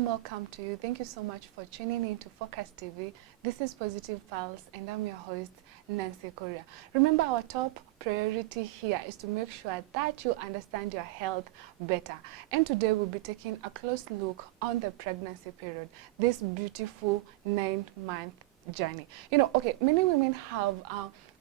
warm welcome to you. Thank you so much for tuning in to Focus TV. This is Positive Pulse, and I'm your host, Nancy Korea. Remember, our top priority here is to make sure that you understand your health better. And today we'll be taking a close look on the pregnancy period, this beautiful 9-month journey. You know, okay, many women have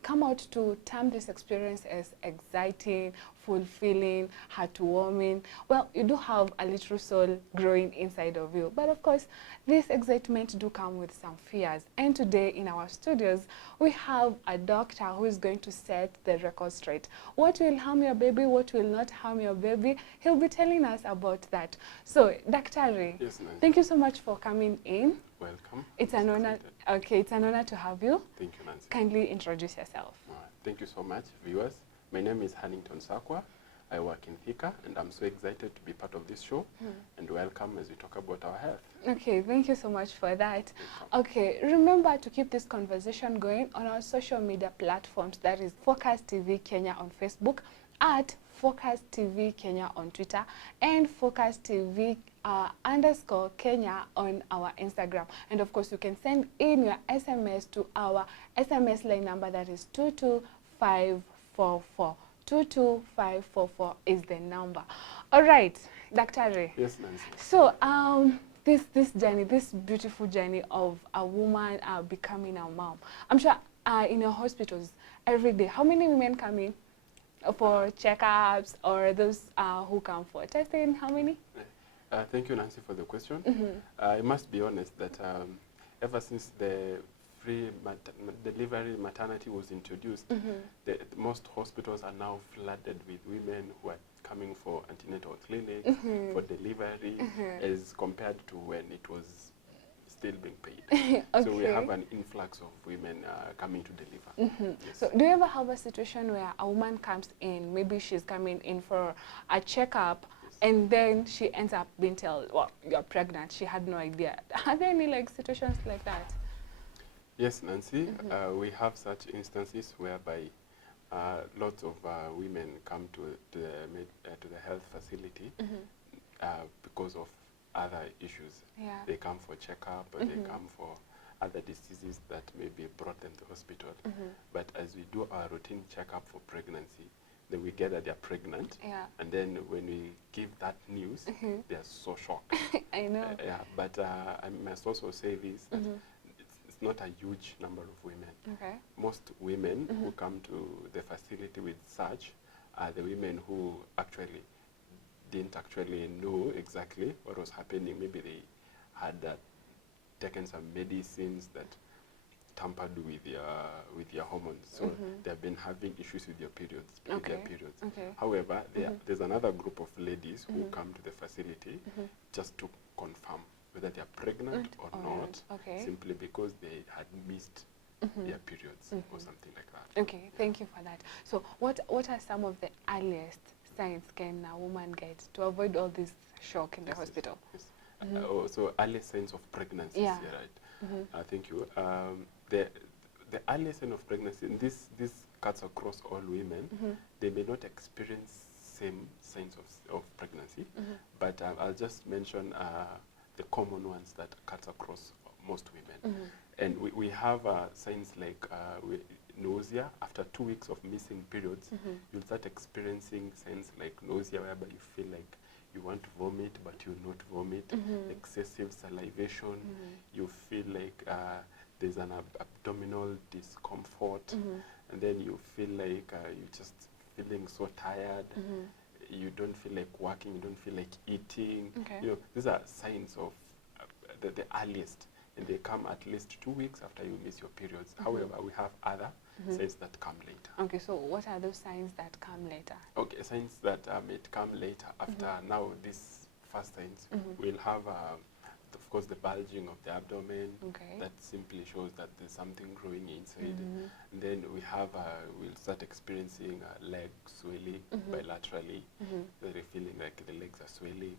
come out to term this experience as exciting, fulfilling, heartwarming. Well, you do have a little soul growing inside of you. But of course, this excitement do come with some fears. And today in our studios, we have a doctor who is going to set the record straight. What will harm your baby? What will not harm your baby? He'll be telling us about that. So, Dr. Ray, yes, Nancy, thank you so much for coming in. welcome. It's an honor. Okay, it's an honor to have you. Thank you, Nancy. Kindly introduce yourself. Thank you so much, viewers. My name is Hannington Sakwa. I work in Thika, and I'm so excited to be part of this show. And welcome as we talk about our health. Okay, thank you so much for that. Okay, remember to keep this conversation going on our social media platforms. That is Focus TV Kenya on Facebook, at Focus TV Kenya on Twitter, and Focus TV _ Kenya on our Instagram. And of course, you can send in your SMS to our SMS line number, that is 22544. 22544 is the number. All right, Dr. Ray. Yes, Nancy. So, this journey, this beautiful journey of a woman becoming a mom. I'm sure in your hospitals every day, how many women come in for checkups, or those who come for testing? How many? Thank you, Nancy, for the question. I must be honest that ever since the free delivery maternity was introduced, most hospitals are now flooded with women who are coming for antenatal clinic, for delivery, as compared to when it was still being paid. Okay. So we have an influx of women coming to deliver. Yes. So do you ever have a situation where a woman comes in, maybe she's coming in for a checkup, and then she ends up being told, well, you're pregnant, she had no idea? Are there any situations like that? Yes, Nancy, we have such instances whereby lots of women come to the health facility because of other issues. Yeah. They come for checkup, or they come for other diseases that maybe brought them to hospital. But as we do our routine checkup for pregnancy, then we get that they're pregnant. Yeah. And then when we give that news, they're so shocked. I know. Yeah, but I must also say this, that it's not a huge number of women. Okay. Most women who come to the facility with such are the women who actually didn't actually know exactly what was happening. Maybe they had taken some medicines that tampered with your hormones, so they've been having issues with their periods. Okay. Okay. However, there's another group of ladies who come to the facility just to confirm whether they are pregnant or not, Okay. simply because they had missed their periods or something like that. Okay, thank you for that. So what are some of the earliest signs can a woman get to avoid all this shock in the hospital? Yes. So early signs of pregnancy, Yeah. right? Thank you. The early sign of pregnancy, and this cuts across all women, they may not experience same signs of pregnancy, but I'll just mention the common ones that cuts across most women. And we have signs like nausea. After 2 weeks of missing periods, you'll start experiencing signs like nausea, whereby you feel like you want to vomit, but you'll not vomit, excessive salivation, you feel like there's an abdominal discomfort, and then you feel like you're just feeling so tired, you don't feel like working, you don't feel like eating. Okay. You know, these are signs of the earliest, and they come at least 2 weeks after you miss your periods. However, we have other signs that come later. Okay, so what are those signs that come later? Okay, signs that may come later after now these first signs. We'll have, of course, the bulging of the abdomen. Okay. That simply shows that there's something growing inside. And then we have, we'll start experiencing leg swelling bilaterally. They're feeling like the legs are swelling.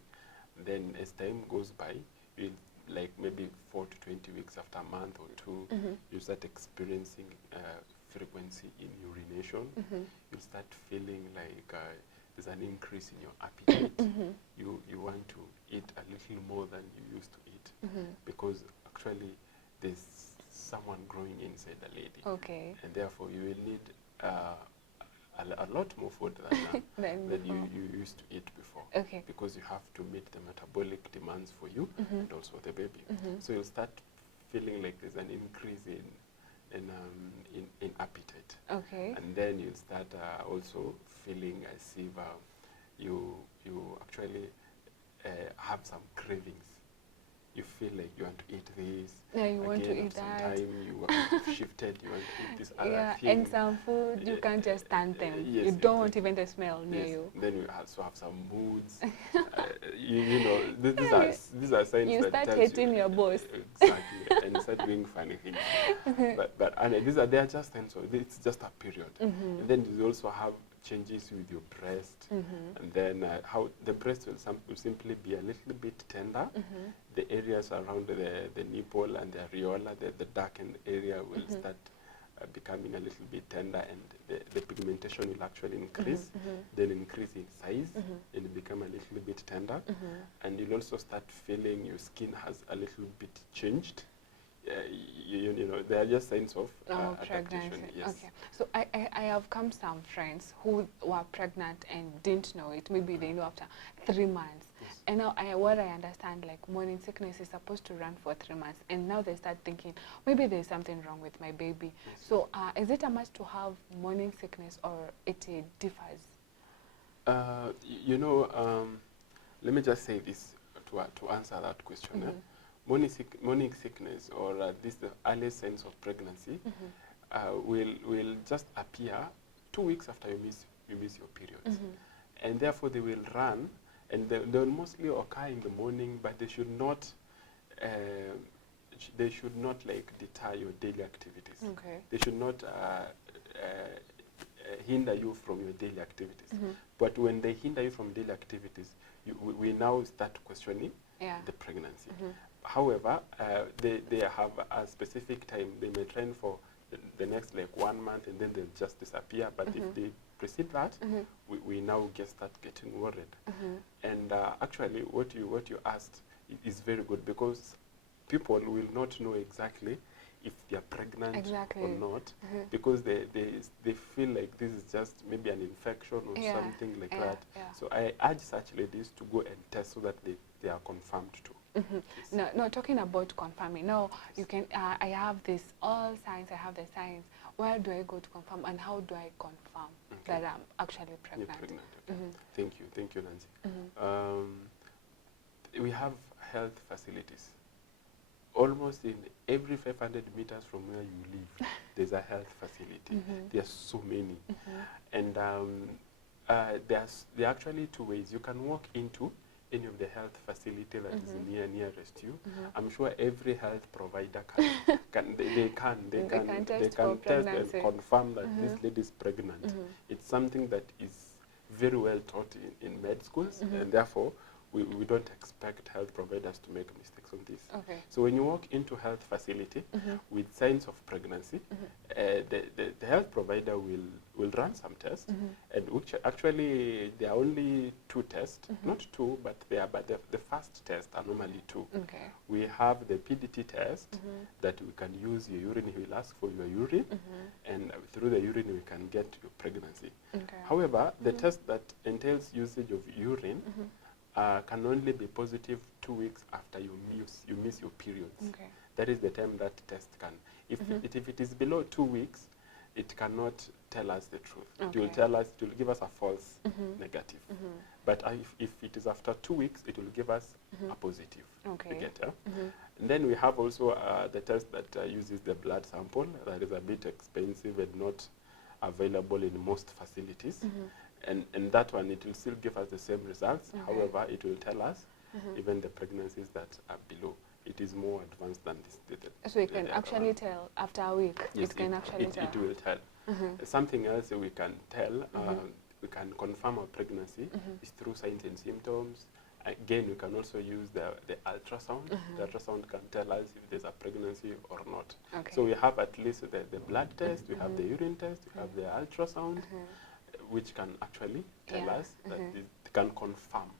Then as time goes by, you'll like maybe 4 to 20 weeks after a month or two, you start experiencing frequency in urination. You start feeling like there's an increase in your appetite. You want to eat a little more than you used to eat, because actually there's someone growing inside the lady. Okay. And therefore you will need a lot more food than you used to eat before. Okay. Because you have to meet the metabolic demands for you and also the baby. So you'll start feeling like there's an increase in appetite. Okay. And then you'll start also feeling as if you actually have some cravings. You feel like you want to eat this. Yeah, you want to eat that. that. Time you have shifted, you want to eat this other thing. And some food, you can't just stand them. Yes, you don't want even the smell near you. Then you also have some moods. You know, these are signs you that start tells hating your boss. Exactly, and you start doing funny things. But and they are just signs. So it's just a period. And then you also have changes with your breast, and then how the breast will simply be a little bit tender. The areas around the nipple and the areola, the darkened area will start becoming a little bit tender, and the pigmentation will actually increase, then increase in size, and become a little bit tender. And you'll also start feeling your skin has a little bit changed. You know, they are just signs of pregnancy. Yes. Okay. So I have come some friends who were pregnant and didn't know it. Maybe they know after 3 months. Yes. And now what I understand, like morning sickness is supposed to run for 3 months. And now they start thinking, maybe there's something wrong with my baby. Yes. So is it a must to have morning sickness, or it differs? You know, let me just say this to answer that question. Morning sickness, or this the early signs of pregnancy, will just appear 2 weeks after you miss your periods, and therefore they will run, and they will mostly occur in the morning, but they should not like deter your daily activities. Okay. They should not hinder you from your daily activities. But when they hinder you from daily activities, we now start questioning the pregnancy. However, they have a specific time. They may train for the next like 1 month, and then they'll just disappear. But if they precede that, we now start getting worried. And actually, what you asked is very good, because people will not know exactly if they are pregnant or not, because they feel like this is just maybe an infection or something like that. So I urge such ladies to go and test so that they are confirmed too. Yes. No, talking about confirming. Now, you can. I have all signs. I have the signs. Where do I go to confirm, and how do I confirm that I'm actually pregnant? You're pregnant. Okay. Thank you, Nancy. We have health facilities. Almost in every 500 meters from where you live, there's a health facility. There are so many, and there are actually 2 ways. You can walk into any of the health facility that is nearest you. I'm sure every health provider can test and confirm that this lady is pregnant. It's something that is very well taught in med schools, and therefore we don't expect health providers to make mistakes on this. Okay. So when you walk into health facility with signs of pregnancy, the health provider will run some tests, and which actually there are only 2 tests, not 2, but the first test are normally 2. Okay. We have the PDT test that we can use your urine. He will ask for your urine, and through the urine we can get your pregnancy. Okay. However, the test that entails usage of urine can only be positive 2 weeks after you miss your periods. Okay. That is the time that test can. If it is below 2 weeks, it cannot tell us the truth. Okay. It will give us a false negative. But if it is after 2 weeks, it will give us a positive. Okay. You get, And then we have also the test that uses the blood sample. That is a bit expensive and not available in most facilities. And that one, it will still give us the same results. Okay. However, it will tell us even the pregnancies that are below. It is more advanced than this. So it can actually tell after a week. Yes, it can actually tell. It will tell. Something else we can tell, we can confirm our pregnancy is through signs and symptoms. Again, we can also use the ultrasound. The ultrasound can tell us if there's a pregnancy or not. Okay. So we have at least the blood test, we have the urine test, we have the ultrasound. which can actually tell Yeah. us that it can confirm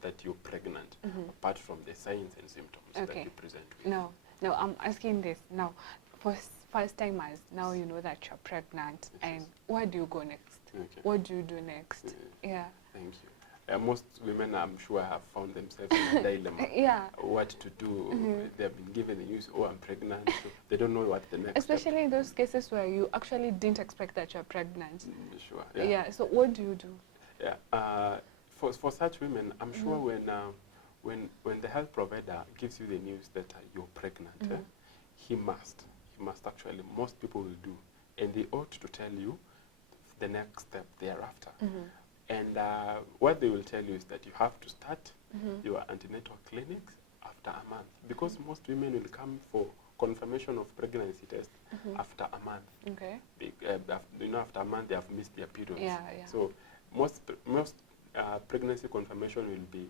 that you're pregnant, apart from the signs and symptoms that Okay. you present with. No, I'm asking this now. For first timers, now you know that you're pregnant, and where do you go next? Okay. What do you do next? Yeah. Thank you. Most women, I'm sure, have found themselves in a dilemma. Yeah. What to do? They have been given the news, oh, I'm pregnant. So they don't know what the next Especially step. in those cases where you actually didn't expect that you're pregnant. Sure. Yeah. So what do you do? Yeah. For such women, I'm sure when the health provider gives you the news that you're pregnant, he must actually, most people will do, and they ought to tell you the next step thereafter. And what they will tell you is that you have to start your antenatal clinics after a month, because most women will come for confirmation of pregnancy test after a month. Okay. After a month they have missed their periods. Yeah. So most pregnancy confirmation will be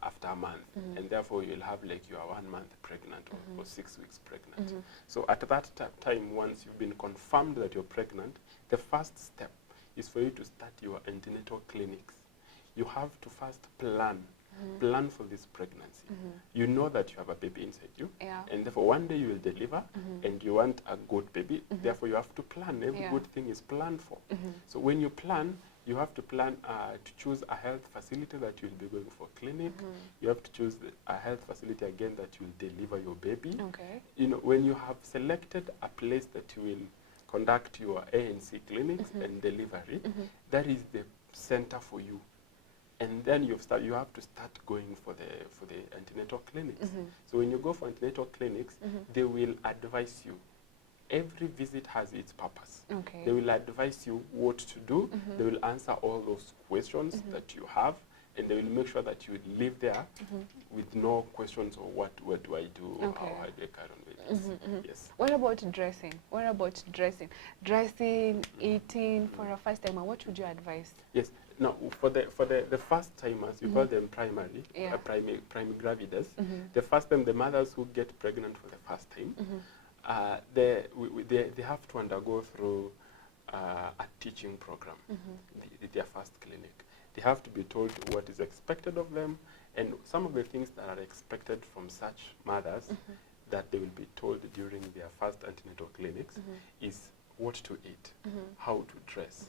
after a month, and therefore you'll have like you are 1 month pregnant or 6 weeks pregnant. So at that time, once you've been confirmed that you're pregnant, the first step is for you to start your antenatal clinics. You have to first plan for this pregnancy. You know that you have a baby inside you, and therefore one day you will deliver, and you want a good baby. Therefore you have to plan. Every good thing is planned for. So when you plan, you have to plan to choose a health facility that you'll be going for clinic. You have to choose a health facility again that will deliver your baby. Okay. You know, when you have selected a place that you will conduct your ANC clinics and delivery, that is the center for you. And then you have to start going for the antenatal clinics. So when you go for antenatal clinics, they will advise you. Every visit has its purpose. Okay. They will advise you what to do. They will answer all those questions that you have, and they will make sure that you leave there with no questions or what do I do, or how do I carry on with this. Yes. What about dressing? What about dressing? Dressing, eating for a first timer, what would you advise? Yes. Now, for the first timers, you call them primary gravidas. The first time, the mothers who get pregnant for the first time, they have to undergo through a teaching program, their first clinic. They have to be told what is expected of them, and some of the things that are expected from such mothers that they will be told during their first antenatal clinics is what to eat, how to dress,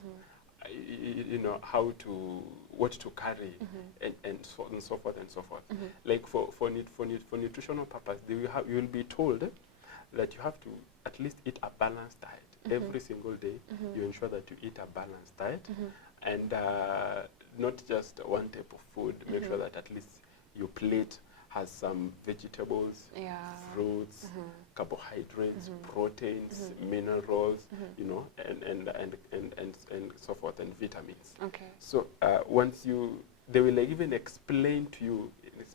what to carry, and so forth and so forth. Like for nutritional purpose, you will be told that you have to at least eat a balanced diet. Every single day, you ensure that you eat a balanced diet, and not just one type of food. Make sure that at least your plate has some vegetables, fruits, carbohydrates, proteins, minerals, and so forth, and vitamins. Okay. So they will even explain to you,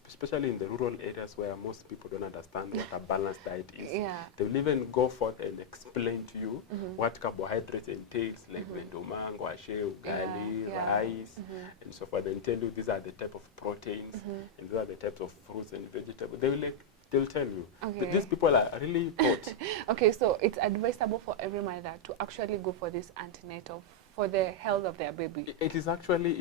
especially in the rural areas where most people don't understand what a balanced diet is. They will even go forth and explain to you what carbohydrates entails, like ndoma, ngwashe, ugali, rice, and so forth, and tell you these are the type of proteins, and these are the types of fruits and vegetables. They'll tell you. Okay. These people are really taught. Okay, so it's advisable for every mother to actually go for this antenatal for the health of their baby. It is mandatory.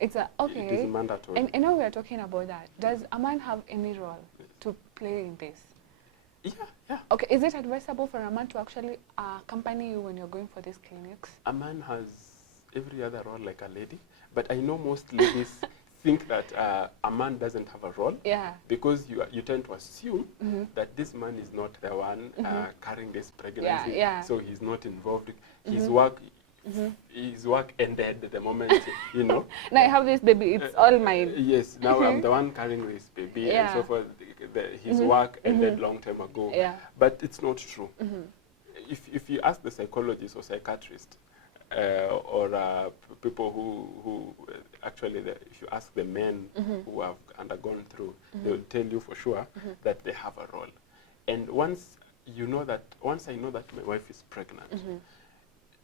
It's okay. It is mandatory. And now we are talking about that. Does a man have any role to play in this? Yeah. Okay, is it advisable for a man to actually accompany you when you're going for these clinics? A man has every other role like a lady, but I know most ladies think that a man doesn't have a role, because you tend to assume that this man is not the one carrying this pregnancy, so he's not involved. His work ended the moment, Now I have this baby, it's all mine. Yes, now I'm the one carrying this baby, and so forth. His work ended long time ago. But it's not true. If you ask the psychologist or psychiatrist, or people who actually, if you ask the men who have undergone through, they will tell you for sure that they have a role. And once I know that my wife is pregnant,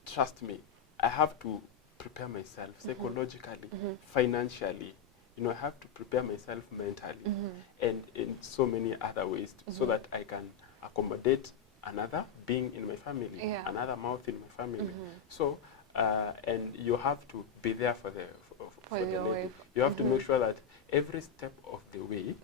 trust me, I have to prepare myself psychologically, financially. I have to prepare myself mentally, and in so many other ways, so that I can accommodate another being in my family, another mouth in my family. So and you have to be there for the For the your lady. wife. You have to make sure that every step of the way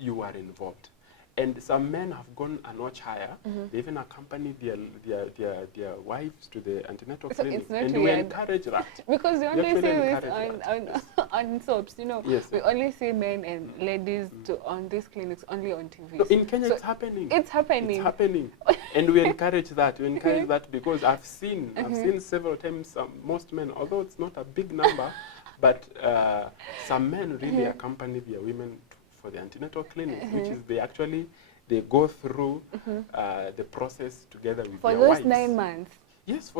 you are involved. And some men have gone a notch higher. They even accompany their wives to the antenatal So clinic, it's not and we weird. encourage that. Because we We only see actually this encourage on, that, on soaps, you know. Yes, We sir. only see men and ladies on these clinics only on TV. No, in Kenya, So it's happening. it's happening. It's happening, and we encourage that. We encourage that because I've seen several times most men, although it's not a big number, but some men really accompany their women for the antenatal clinics, which is they go through the process together with For their those wives. 9 months. Yes,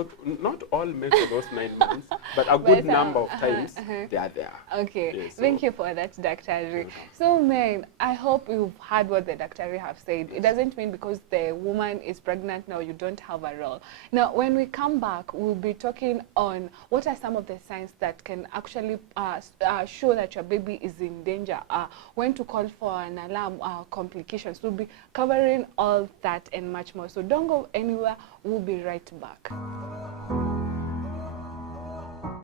not all men for those 9 months, but a good number of times they are there. Okay, Yes, thank so- you for that, Dr. Welcome. So, men, I hope you've heard what the doctor have said. It doesn't mean because the woman is pregnant now you don't have a role. Now, when we come back, we'll be talking on what are some of the signs that can actually show that your baby is in danger, when to call for an alarm, complications. We'll be covering all that and much more. So don't go anywhere. We'll be right back.